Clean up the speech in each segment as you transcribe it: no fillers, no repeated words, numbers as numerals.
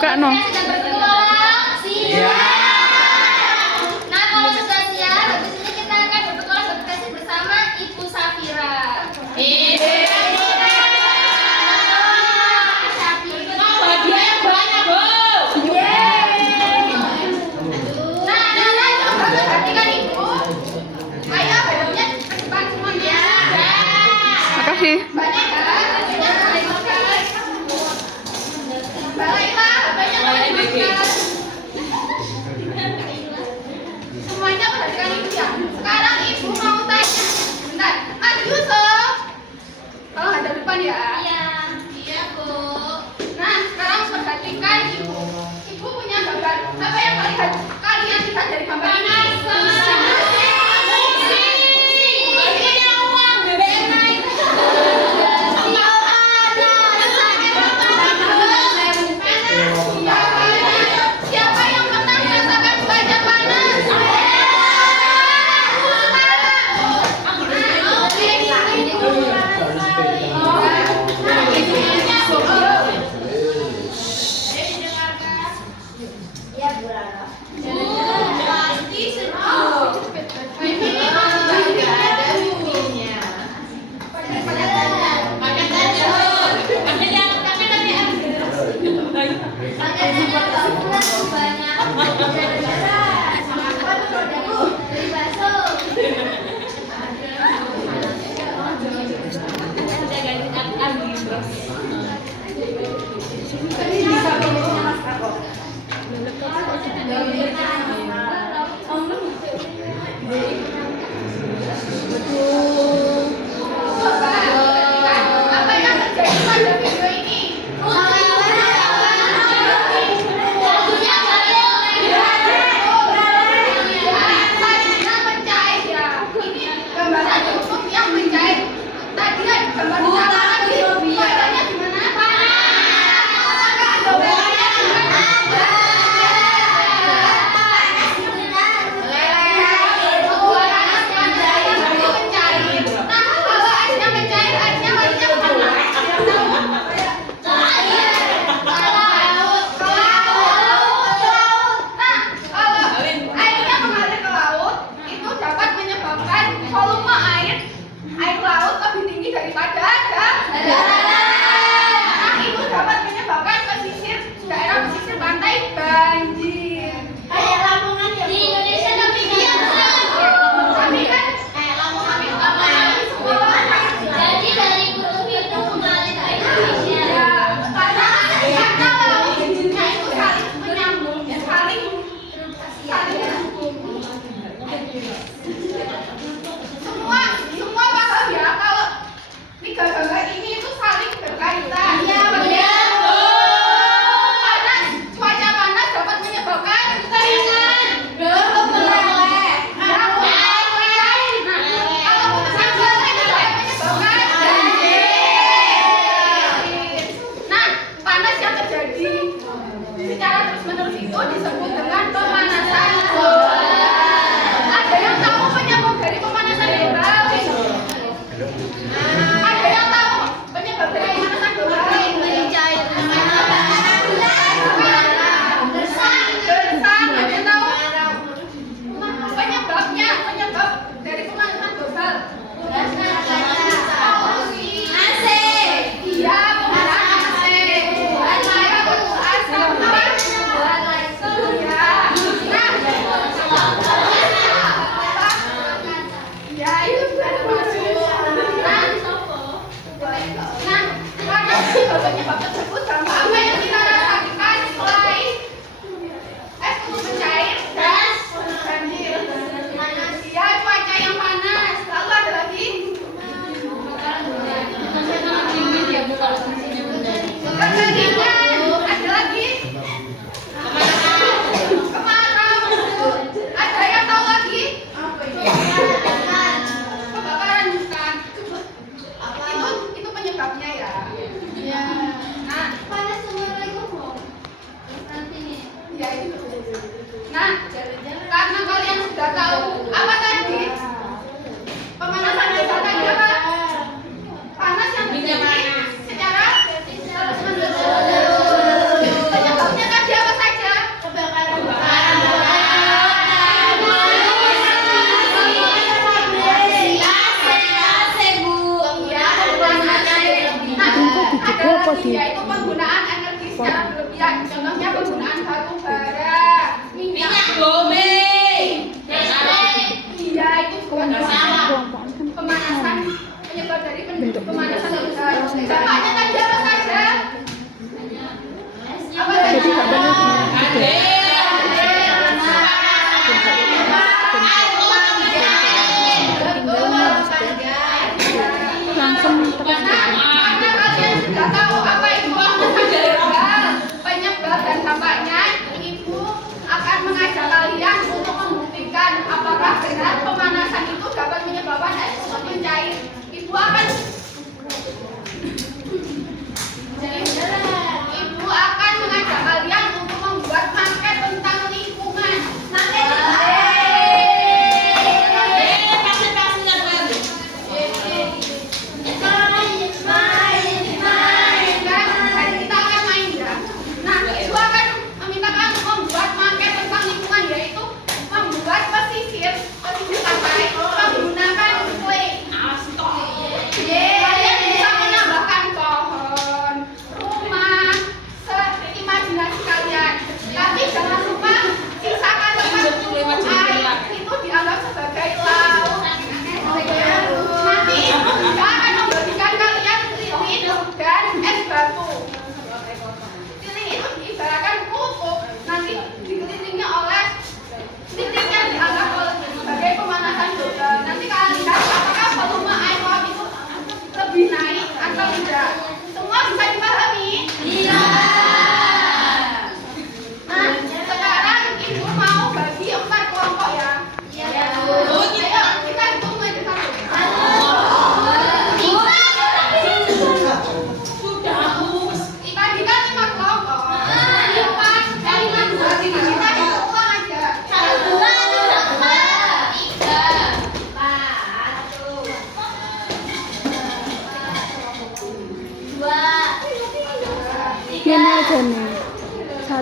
buka no. Sudah berpetualang? Siap. Nah, kalau sudah siap, habis ini kita akan berpetualang berkreasi bersama Ibu Safira. Makasih. Banyak kan? Banyak kan? Banyak kan?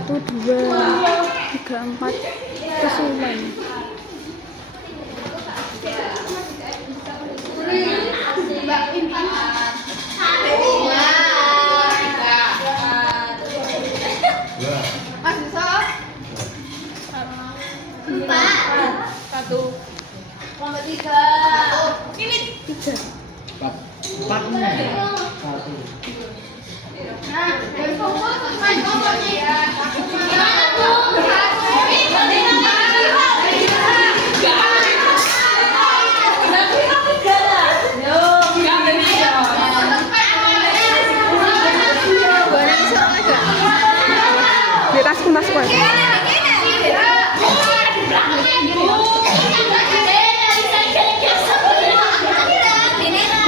1, 2, 3, 4 kesulan. Di tasku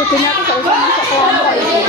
kudunya aku gak usah masuk kelompok ini.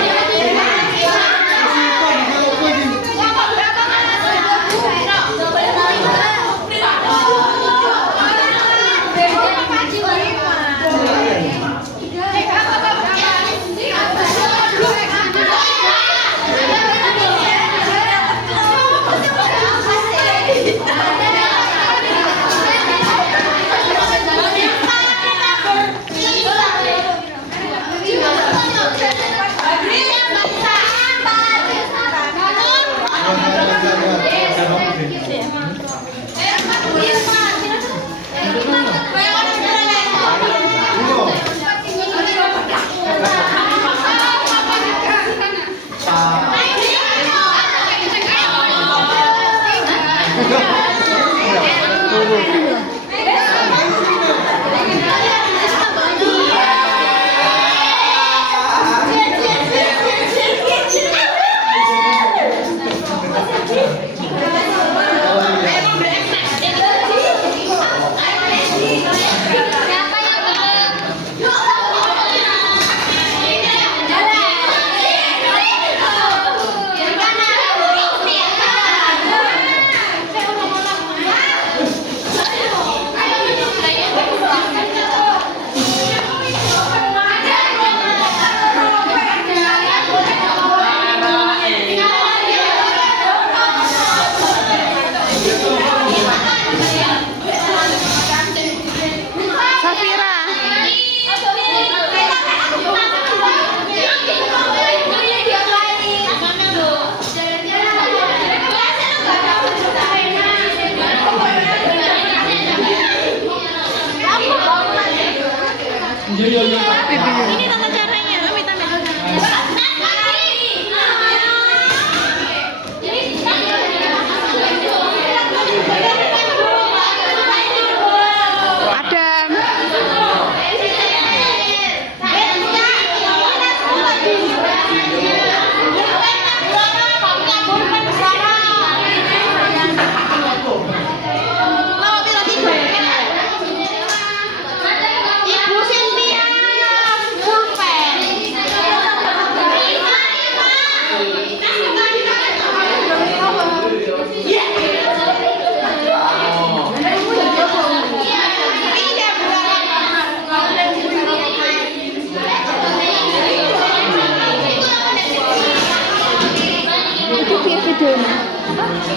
Ini tata caranya, amit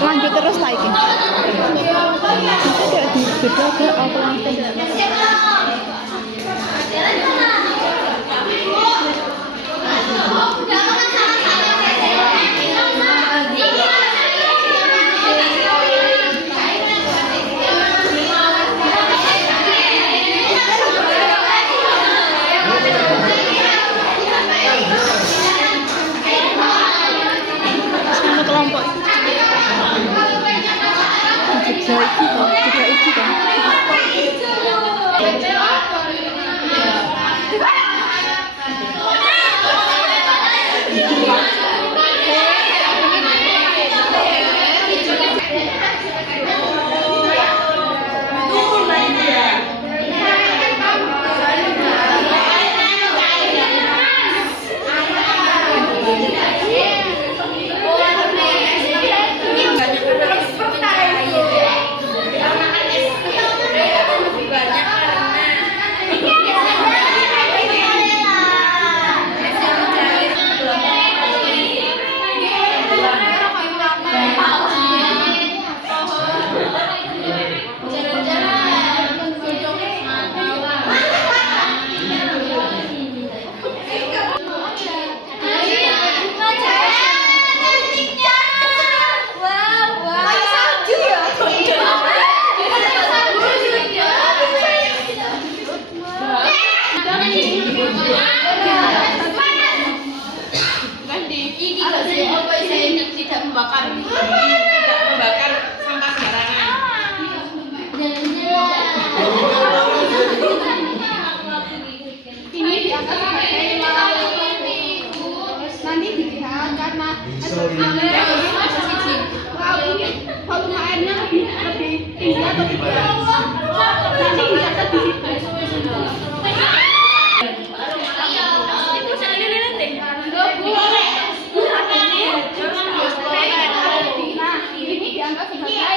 lanjut terus lagi. Ada di beda ke apa lantai. Kelompok juga iki kan. membakar tidak membakar sampah sembarangan. Ini diangkat sebagai nanti dilihat karena volume airnya lebih tinggi atau tidak. Nanti dicatat di situ. Nah, ini dianggap sebagai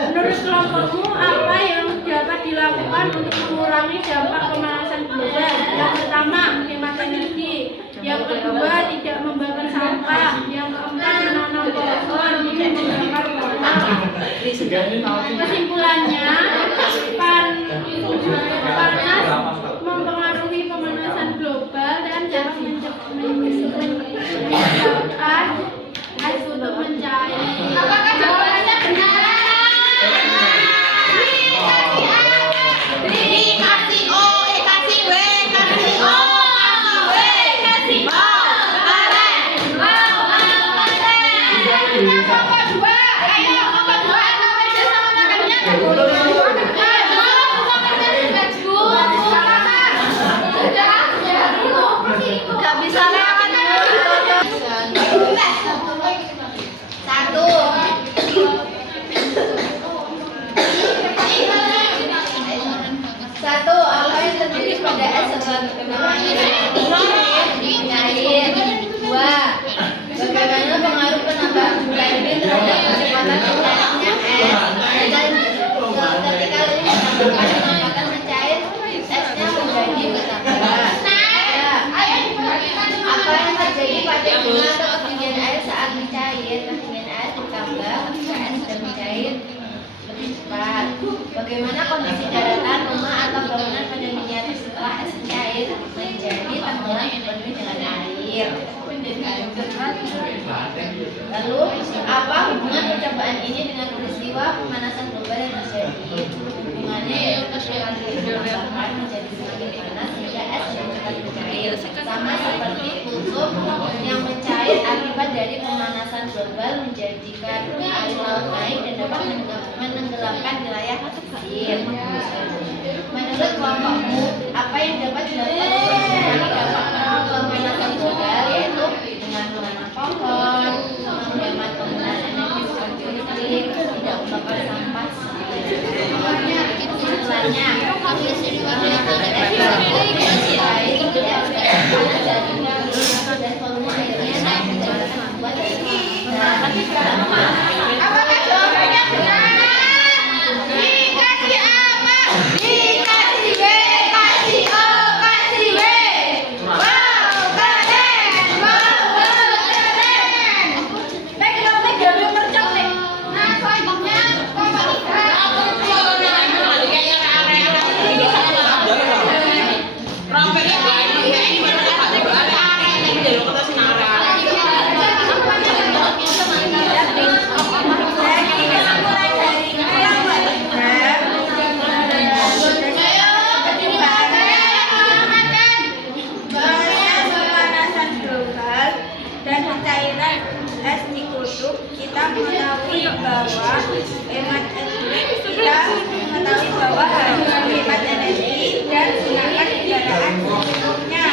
Menurut kelompokmu, apa yang dapat dilakukan untuk mengurangi dampak pemanasan global? Yang pertama, menghemat energi. Yang kedua, tidak membakar sampah. Yang keempat, menanam pohon, membakar pohon. Kesimpulannya, panas mempengaruhi pemanasan global dan dapat menyebabkan es untuk mencair. Apakah jawabannya benar? Gak bisa lewat. Satu, apa yang terjadi pada es mencair? Dua, bagaimana pengaruh penambahan jumlah air terhadap kecepatan mencairnya es? Ketika lilin menambahkan kecepatan mencair, esnya menjadi bertambah. Apa yang terjadi pada bunga atau ketinggian air saat mencair? Ketinggian air bertambah ketika es sudah mencair lebih cepat. Bagaimana kondisi daratan, rumah atau bangunan pada miniatur setelah es mencair menjadi tenggelam dipenuhi dengan air? Lalu, apa hubungan percobaan ini dengan peristiwa pemanasan global yang terjadi? Hubungannya yaitu kecepatan menjadi semakin panas sehingga es cepat mencair. Sama seperti kutub yang mencair akibat dari pemanasan global menjadikan air laut naik dan dapat menenggelamkan wilayah pesisir. Menurut kelompokmu, apa yang dapat dilakukan untuk mengurangi dampak pemanasan global, yaitu dengan menanam pohon, menghemat penggunaan energi seperti listrik, tidak membakar sampah. kesimpulannya. Dan volume airnya naik menjadi 1,2 Apakah jawabannya benar? Dikasih apa? Dikasih B, kasih O, kasih W. Wow, keren. Wow, keren. Baik, kalau meja mercok nih. Nah, selanjutnya Bapak Ika. Dan cairan es di kutub, kita mengetahui bahwa hemat energi, kita mengetahui bahwa harus hemat energi dan gunakan kendaraan secukupnya.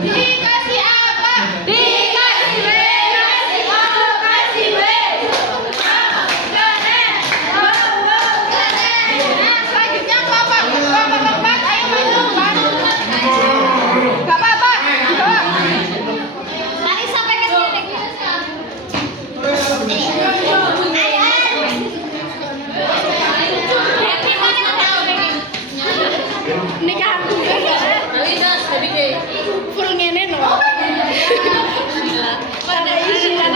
Dikasih apa? Dikasih B, kasih O, kasih W. Wow, keren. Wow, keren. Nah, selanjutnya Bapak, ayo maju, maju. Bapak, Mari sampaikan titik. Nikah aku full ngene no. Pada isilan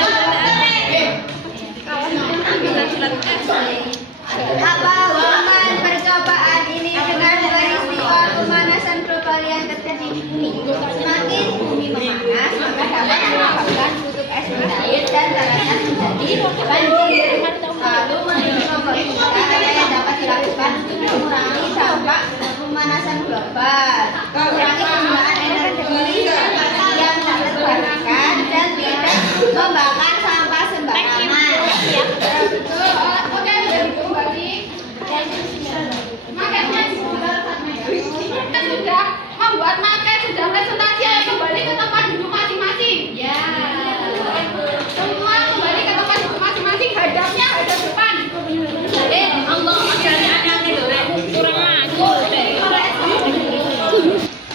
Apa hubungan percobaan ini dengan peristiwa pemanasan global yang terjadi di bumi? Semakin bumi memanas, maka dapat menyebabkan kutub es mencair dan darahnya menjadi banjir. Lalu menurut kelompok kita, apa yang dapat dilakukan untuk mengurangi dampak pemanasan global? Mengurangi penggunaan energi yang tak terbarukan dan tidak membakar sampah sembarangan. oke, kembali. Kita sudah membuat maket, sudah presentasi, ayo kembali ke tempat duduk masing-masing. Ya. Semua kembali ke tempat duduk masing-masing, hadapnya hadap depan. Allah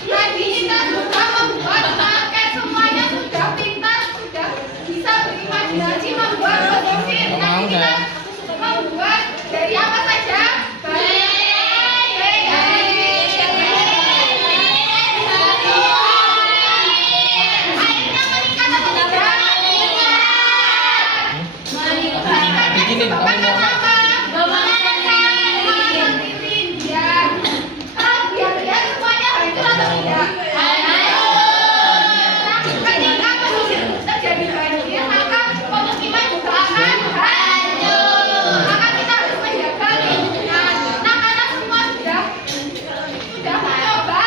Tadi kita sudah membuat maket, semuanya sudah pintar, sudah bisa berimajinasi membuat produksi. Tadi kita membuat dari apa saja? Airnya meningkat atau tidak? Meningkat. Bapak apa? Mengatakan tirin, ya. Kalau biar semuanya hancur atau tidak? Ketika pesisir terjadi banjir, maka pemukiman juga akan hancur. Maka kita harus menjaga lingkungan. Nah, karena semua sudah mencoba,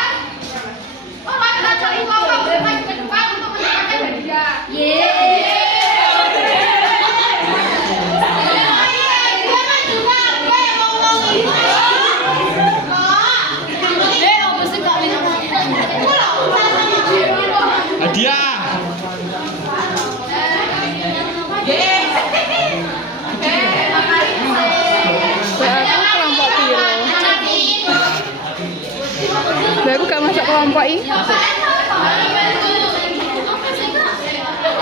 kita saling ngomong bermaju ke depan untuk mendapatkan hadiah. Hadiah. Baru gak masuk kelompok ini.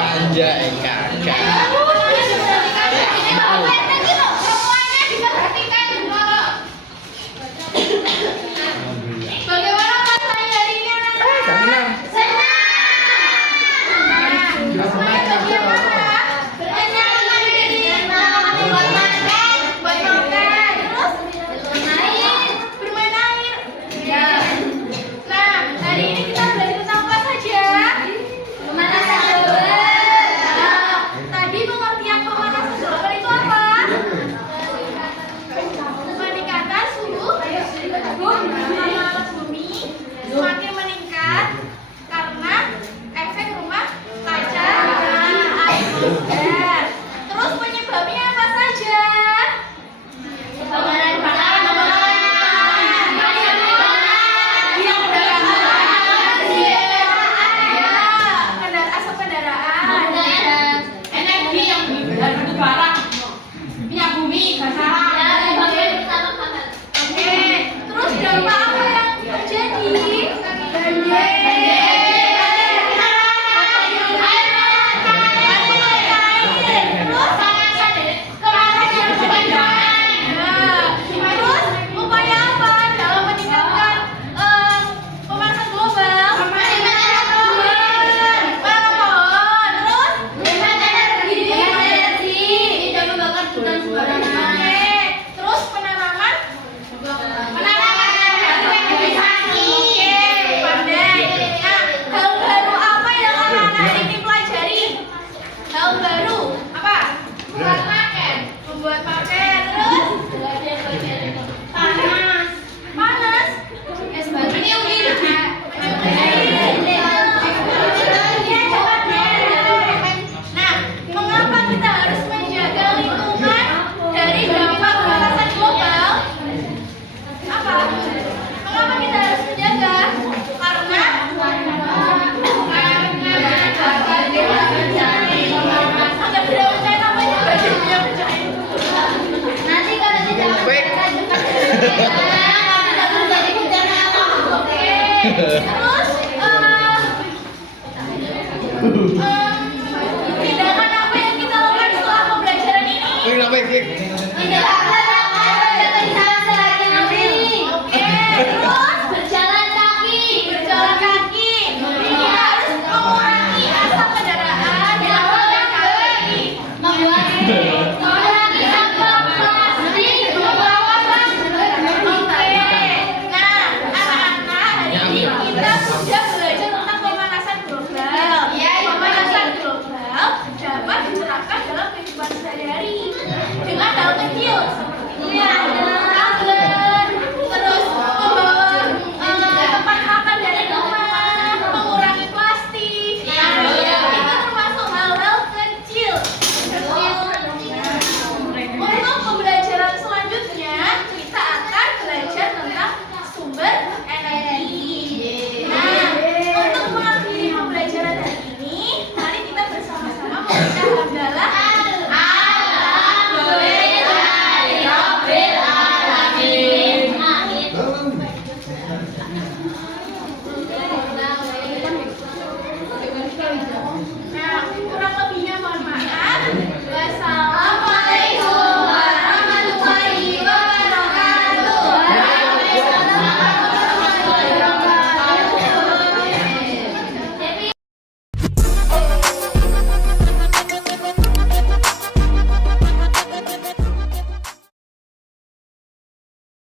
Anjay,